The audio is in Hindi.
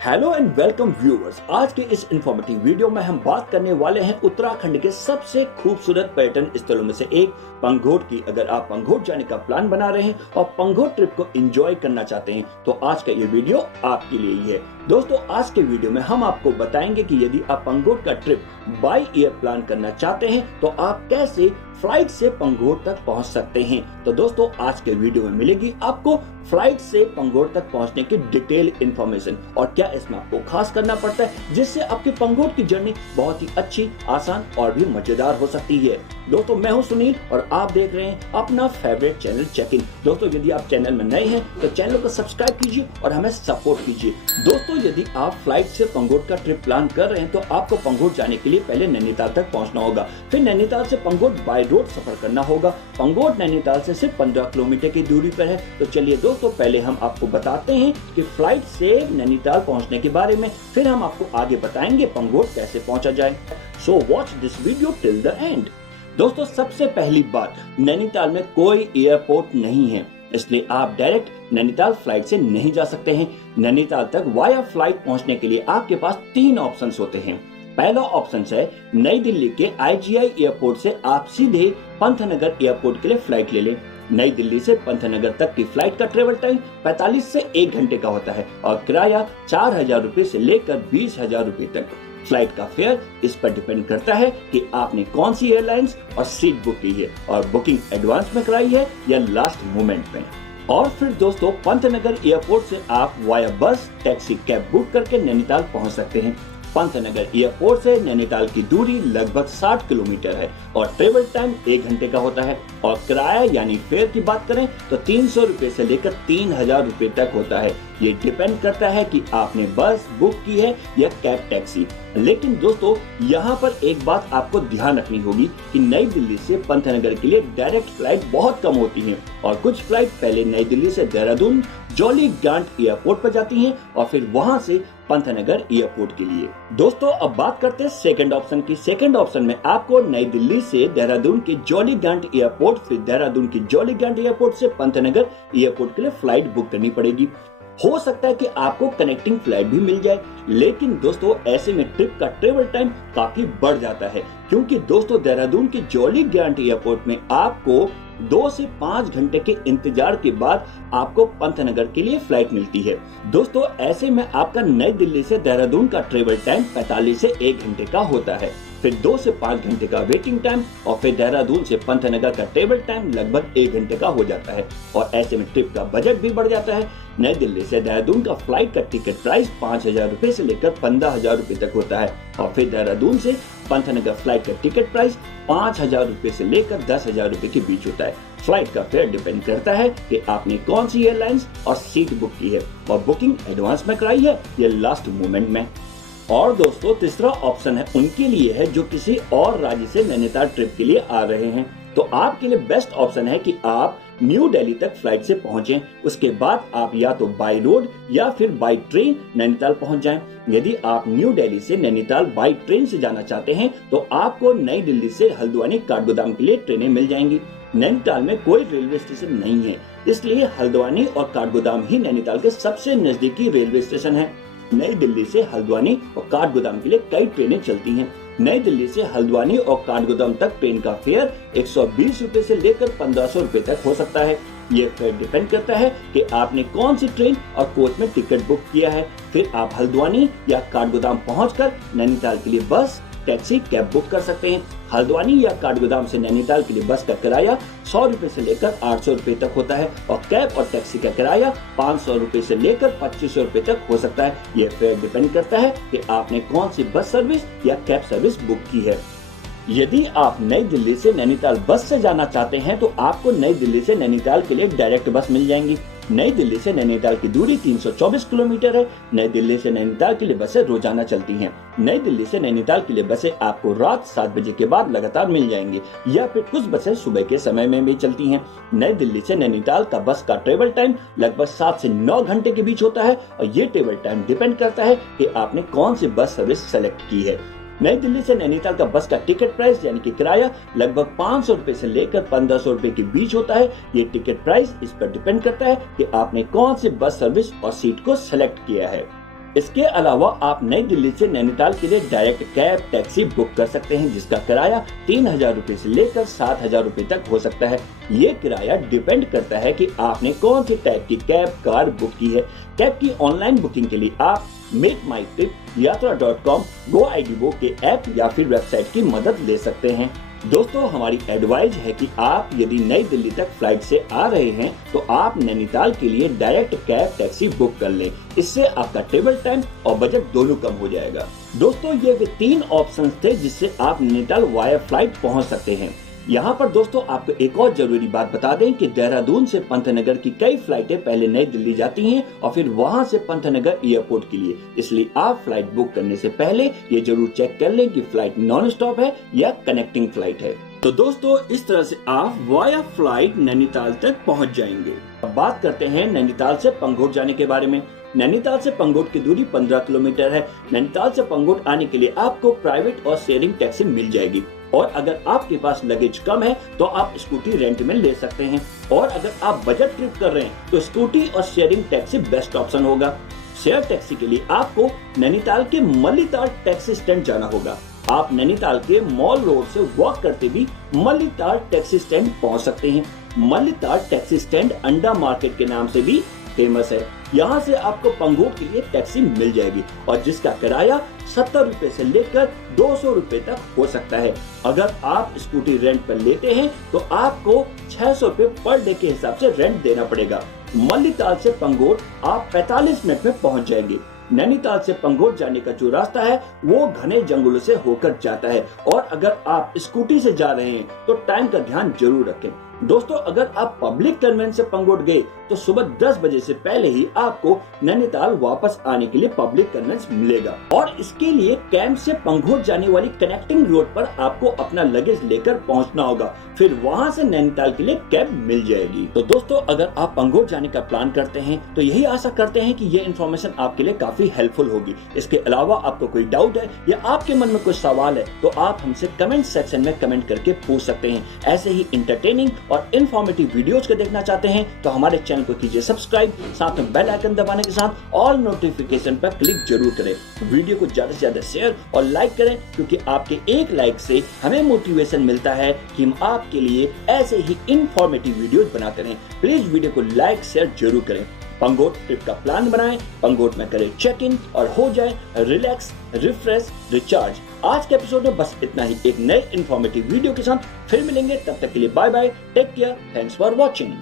Hello and welcome viewers. आज के इस इंफॉर्मेटिव वीडियो में हम बात करने वाले हैं उत्तराखंड के सबसे खूबसूरत पर्यटन स्थलों में से एक पंघोट की। अगर आप पंघोट जाने का प्लान बना रहे हैं और पंघोट ट्रिप को एंजॉय करना चाहते हैं तो आज का ये वीडियो आपके लिए ही है। दोस्तों, आज के वीडियो में हम आपको बताएंगे कि यदि आप पंघोट का ट्रिप बाय एयर प्लान करना चाहते हैं तो आप कैसे फ्लाइट से पंघोट तक पहुंच सकते हैं। तो दोस्तों, आज के वीडियो में मिलेगी आपको फ्लाइट से पंघोट तक पहुंचने की डिटेल इंफॉर्मेशन और क्या इसमें आपको खास करना पड़ता है जिससे आपकी पंघोट की जर्नी बहुत ही अच्छी, आसान और भी मजेदार हो सकती है। दोस्तों, मैं हूं सुनील और आप देख रहे हैं अपना फेवरेट चैनल चेक इन। दोस्तों, यदि आप चैनल में नए हैं तो चैनल को सब्सक्राइब कीजिए और हमें सपोर्ट कीजिए। दोस्तों, यदि आप फ्लाइट से पंघोट का ट्रिप प्लान कर रहे हैं तो आपको पंघोट जाने के लिए पहले नैनीताल तक पहुंचना होगा, फिर नैनीताल से पंघोट बाय रोड सफर करना होगा। पंघोट नैनीताल से सिर्फ 15 किलोमीटर की दूरी पर है। तो चलिए दोस्तों, पहले हम आपको बताते हैं कि फ्लाइट से नैनीताल पहुंचने के बारे में, फिर हम आपको आगे बताएंगे पंघोट कैसे पहुंचा जाए। So watch this video till the end. दोस्तों, सबसे पहली बात, नैनीताल में कोई एयरपोर्ट नहीं है, इसलिए आप डायरेक्ट नैनीताल फ्लाइट से नहीं जा सकते हैं। नैनीताल तक वाया फ्लाइट पहुंचने के लिए आपके पास 3 ऑप्शंस होते हैं। पहला ऑप्शन है नई दिल्ली के IGI एयरपोर्ट से आप सीधे पंतनगर एयरपोर्ट के लिए फ्लाइट ले लें। नई दिल्ली से पंतनगर तक की फ्लाइट का ट्रेवल टाइम 45 से 1 घंटे का होता है और किराया 4,000 रुपए से लेकर 20,000 रुपए तक। फ्लाइट का फेयर इस पर डिपेंड करता है कि आपने कौन सी एयरलाइंस और सीट बुक की है और बुकिंग एडवांस में कराई है या लास्ट मोमेंट में। और फिर दोस्तों, पंतनगर एयरपोर्ट से आप वाया बस, टैक्सी, कैब बुक करके नैनीताल पहुंच सकते हैं। पंतनगर एयरपोर्ट से नैनीताल की दूरी लगभग 60 किलोमीटर है और ट्रेवल टाइम 1 घंटे का होता है। और किराया यानी फेयर की बात करें तो 300 रुपए से लेकर 3,000 रुपए तक होता है। ये डिपेंड करता है कि आपने बस बुक की है या कैब, टैक्सी। लेकिन दोस्तों, यहाँ पर एक बात आपको ध्यान रखनी होगी कि नई दिल्ली से पंतनगर के लिए डायरेक्ट फ्लाइट बहुत कम होती हैं और कुछ फ्लाइट पहले नई दिल्ली से देहरादून जॉली ग्रांट एयरपोर्ट पर जाती हैं और फिर वहां से पंतनगर एयरपोर्ट के लिए। दोस्तों, अब बात करते हैं सेकंड ऑप्शन की। सेकंड ऑप्शन में आपको नई दिल्ली से देहरादून के जॉली ग्रांट एयरपोर्ट, फिर देहरादून की जॉली ग्रांट एयरपोर्ट से पंतनगर एयरपोर्ट के लिए फ्लाइट बुक करनी पड़ेगी। हो सकता है कि आपको कनेक्टिंग फ्लाइट भी मिल जाए, लेकिन दोस्तों ऐसे में ट्रिप का ट्रेवल टाइम काफी बढ़ जाता है, क्योंकि दोस्तों देहरादून के जॉली ग्रांट एयरपोर्ट में आपको 2 से 5 घंटे के इंतजार के बाद आपको पंतनगर के लिए फ्लाइट मिलती है। दोस्तों, ऐसे में आपका नई दिल्ली से देहरादून का ट्रेवल टाइम 45 से 1 घंटे का होता है, फिर 2 से 5 घंटे का वेटिंग टाइम और फिर देहरादून से पंतनगर का ट्रेवल टाइम लगभग 1 घंटे का हो जाता है। और ऐसे में ट्रिप का बजट भी बढ़ जाता है। नई दिल्ली से देहरादून का फ्लाइट का टिकट प्राइस 5,000 रुपए से लेकर 15,000 रुपए तक होता है और फिर देहरादून से पंतनगर फ्लाइट का टिकट प्राइस 5,000 रुपए से लेकर 10,000 रुपए के बीच होता है। फ्लाइट का फेयर डिपेंड करता है कि आपने कौन सी एयरलाइंस और सीट बुक की है और बुकिंग एडवांस में कराई है या लास्ट मोमेंट में। और दोस्तों, तीसरा ऑप्शन है उनके लिए है जो किसी और राज्य से नैनीताल ट्रिप के लिए आ रहे हैं। तो आपके लिए बेस्ट ऑप्शन है कि आप न्यू दिल्ली तक फ्लाइट से पहुंचें, उसके बाद आप या तो बाय रोड या फिर बाय ट्रेन नैनीताल पहुंच जाएं। यदि आप न्यू दिल्ली से नैनीताल बाय ट्रेन से जाना चाहते हैं तो आपको नई दिल्ली से हल्द्वानी काठगोदाम के लिए ट्रेनें मिल जाएंगी। नैनीताल में कोई रेलवे स्टेशन नहीं है, इसलिए हल्द्वानी और काठगोदाम ही नैनीताल के सबसे नजदीकी रेलवे स्टेशन है। नई दिल्ली से हल्द्वानी और काठगोदाम के लिए कई ट्रेनें चलती हैं। नई दिल्ली से हल्द्वानी और काठगोदाम तक ट्रेन का फेयर 120 रुपए से लेकर 1,500 रुपए तक हो सकता है। ये फेयर डिपेंड करता है कि आपने कौन सी ट्रेन और कोच में टिकट बुक किया है। फिर आप हल्द्वानी या काठगोदाम पहुंचकर नैनीताल के लिए बस, टैक्सी, कैब बुक कर सकते हैं। हल्द्वानी या काठगोदाम से नैनीताल के लिए बस का किराया 100 रुपए से लेकर 800 रुपए तक होता है और कैब और टैक्सी का किराया 500 रुपए से लेकर 2500 रुपए तक हो सकता है। ये फेयर डिपेंड करता है कि आपने कौन सी बस सर्विस या कैब सर्विस बुक की है। यदि आप नई दिल्ली से नैनीताल बस से जाना चाहते हैं तो आपको नई दिल्ली से नैनीताल के लिए डायरेक्ट बस मिल जाएंगी। नई दिल्ली से नैनीताल की दूरी 324 किलोमीटर है। नई दिल्ली से नैनीताल के लिए बसें रोजाना चलती हैं। नई दिल्ली से नैनीताल के लिए बसें आपको रात 7 बजे के बाद लगातार मिल जाएंगी या फिर कुछ बसें सुबह के समय में भी चलती हैं। नई दिल्ली से नैनीताल का बस का ट्रेवल टाइम लगभग 7 से 9 घंटे के बीच होता है और ये ट्रेवल टाइम डिपेंड करता है कि आपने कौन सी बस सर्विस सेलेक्ट की है। नई दिल्ली से नैनीताल का बस का टिकट प्राइस यानी कि किराया लगभग 500 रुपए से लेकर 1500 रुपए के बीच होता है। ये टिकट प्राइस इस पर डिपेंड करता है कि आपने कौन सी बस सर्विस और सीट को सेलेक्ट किया है। इसके अलावा आप नई दिल्ली से नैनीताल के लिए डायरेक्ट कैब टैक्सी बुक कर सकते हैं, जिसका किराया 3,000 रुपए से लेकर 7,000 रुपए तक हो सकता है। ये किराया डिपेंड करता है कि आपने कौन सी टाइप की कैब कार बुक की है। कैब की ऑनलाइन बुकिंग के लिए आप मेकमाईट्रिप, yatra.com, GoIDbo के ऐप या फिर वेबसाइट की मदद ले सकते हैं। दोस्तों, हमारी एडवाइस है कि आप यदि नई दिल्ली तक फ्लाइट से आ रहे हैं तो आप नैनीताल के लिए डायरेक्ट कैब टैक्सी बुक कर लें। इससे आपका ट्रेवल टाइम और बजट दोनों कम हो जाएगा। दोस्तों, ये वे 3 ऑप्शंस थे जिससे आप नैनीताल वाया फ्लाइट पहुंच सकते हैं। यहाँ पर दोस्तों आपको एक और जरूरी बात बता दें कि देहरादून से पंतनगर की कई फ्लाइटें पहले नई दिल्ली जाती हैं और फिर वहाँ से पंतनगर एयरपोर्ट के लिए। इसलिए आप फ्लाइट बुक करने से पहले ये जरूर चेक कर लें कि फ्लाइट नॉन स्टॉप है या कनेक्टिंग फ्लाइट है। तो दोस्तों, इस तरह से आप वाया फ्लाइट नैनीताल तक पहुँच जाएंगे। अब बात करते हैं नैनीताल से पंघोट जाने के बारे में। नैनीताल से पंघोट की दूरी 15 किलोमीटर है। नैनीताल से पंघोट आने के लिए आपको प्राइवेट और शेयरिंग टैक्सी मिल जाएगी, और अगर आपके पास लगेज कम है तो आप स्कूटी रेंट में ले सकते हैं, और अगर आप बजट ट्रिप कर रहे हैं तो स्कूटी और शेयरिंग टैक्सी बेस्ट ऑप्शन होगा। शेयर टैक्सी के लिए आपको नैनीताल के मल्लीताल टैक्सी स्टैंड जाना होगा। आप नैनीताल के मॉल रोड से वॉक करते भी मल्लीताल टैक्सी स्टैंड पहुंच सकते हैं। मल्लीताल टैक्सी स्टैंड अंडा मार्केट के नाम से भी फेमस है। यहाँ से आपको पंघोट के लिए टैक्सी मिल जाएगी और जिसका किराया 70 रुपए से लेकर 200 रुपए तक हो सकता है। अगर आप स्कूटी रेंट पर लेते हैं तो आपको 600 रुपए पर डे के हिसाब से रेंट देना पड़ेगा। मल्लीताल से पंघोट आप 45 मिनट में पहुंच जाएंगे। नैनीताल से पंघोट जाने का जो रास्ता है वो घने जंगलों से होकर जाता है, और अगर आप स्कूटी से जा रहे हैं तो टाइम का ध्यान जरूर रखें। दोस्तों, अगर आप पब्लिक कन्वेंस से पंघोट गए तो सुबह 10 बजे से पहले ही आपको नैनीताल वापस आने के लिए पब्लिक कन्वेंस मिलेगा, और इसके लिए कैंप से पंघोट जाने वाली कनेक्टिंग रोड पर आपको अपना लगेज लेकर पहुंचना होगा। फिर वहां से नैनीताल के लिए कैब मिल जाएगी। तो दोस्तों, अगर आप पंघोट जाने का प्लान करते हैं तो यही आशा करते हैं कि ये इन्फॉर्मेशन आपके लिए काफी हेल्पफुल होगी। इसके अलावा आपको कोई डाउट है या आपके मन में कोई सवाल है तो आप हमसे कमेंट सेक्शन में कमेंट करके पूछ सकते हैं। ऐसे ही एंटरटेनिंग और इन्फॉर्मेटिव वीडियोस को देखना चाहते हैं तो हमारे चैनल को कीजिए सब्सक्राइब, साथ में बेल आइकन दबाने के साथ ऑल नोटिफिकेशन पर क्लिक जरूर करें। वीडियो को ज्यादा से ज्यादा शेयर और लाइक करें, क्योंकि आपके एक लाइक से हमें मोटिवेशन मिलता है कि हम आपके लिए ऐसे ही इन्फॉर्मेटिव वीडियोस बनाते रहें। प्लीज वीडियो को लाइक शेयर जरूर करें। पंघोट ट्रिप का प्लान बनाएं, पंघोट में करें चेक इन और हो जाए रिलैक्स, रिफ्रेश, रिचार्ज। आज के एपिसोड में बस इतना ही। एक नए इन्फॉर्मेटिव वीडियो के साथ फिर मिलेंगे, तब तक के लिए bye bye, take care, thanks for watching.